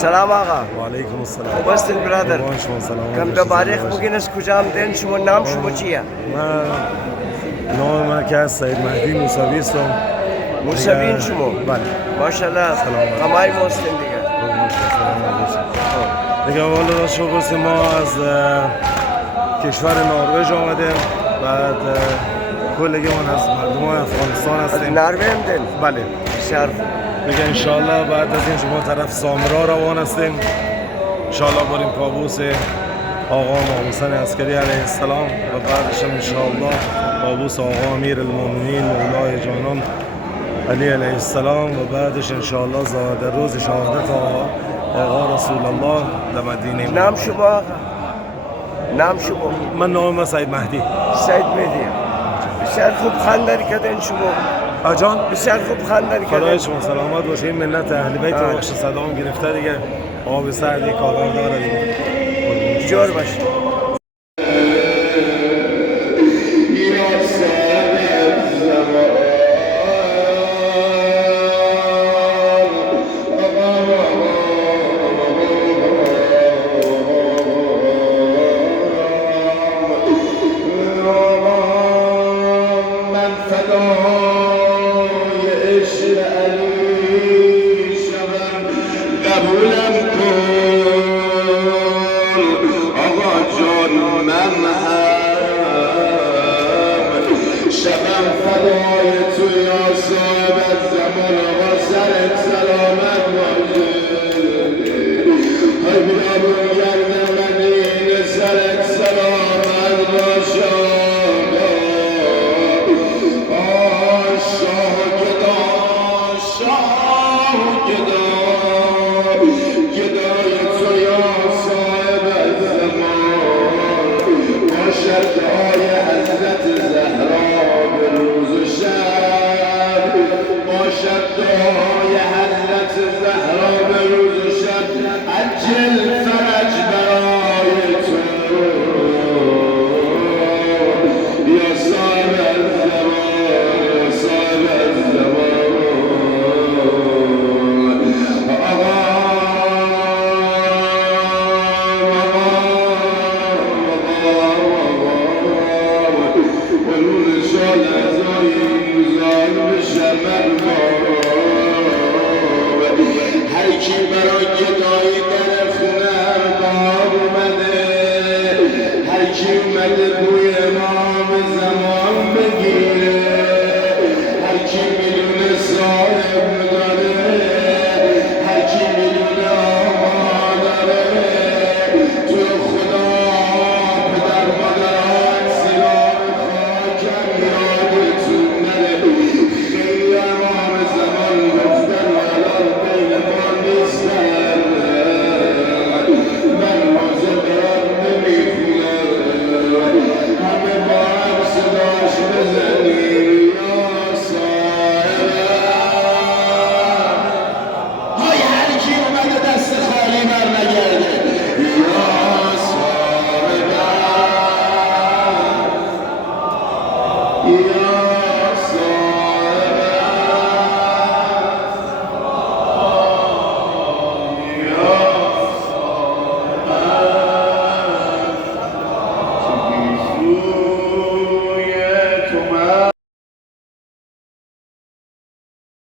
سلام آقا. و علیکم السلام. خوب هستین برادر؟ کم دوباره بگین از کجا آمدین؟ شما نام شما چیه؟ من نام من که از سید مهدی موسوی هستم. موسوی شما؟ بله. ماشاءالله. قمای ما هستین دیگه. دیگه والا شکر ما از کشور نروژ آمدیم. بعد کلگی من از مردم افغانستان هستیم. از نروژ آمدین؟ بله. بسیار دیگه انشالله بعد از این شما طرف سامرا روان هستیم. انشالله بریم کابوس آقا امام حسین عسکری علیه السلام و بعدش هم انشالله کابوس آقا امیر المؤمنین مولای جانان علی علیه السلام و بعدش انشالله در روز شهادت آقا رسول الله در مدینه. نام شما آقا؟ نام شما؟ من نام سید مهدی. سید مهدی. بسیار خوب خوانداری کردین شما. آجان بسیار خوب خوانداری کردین. خدای شما سلامت باشه. این ملت اهل بیت بخش صدام گرفته دیگه. آب سردی کارار داره دیگه. جور باشه.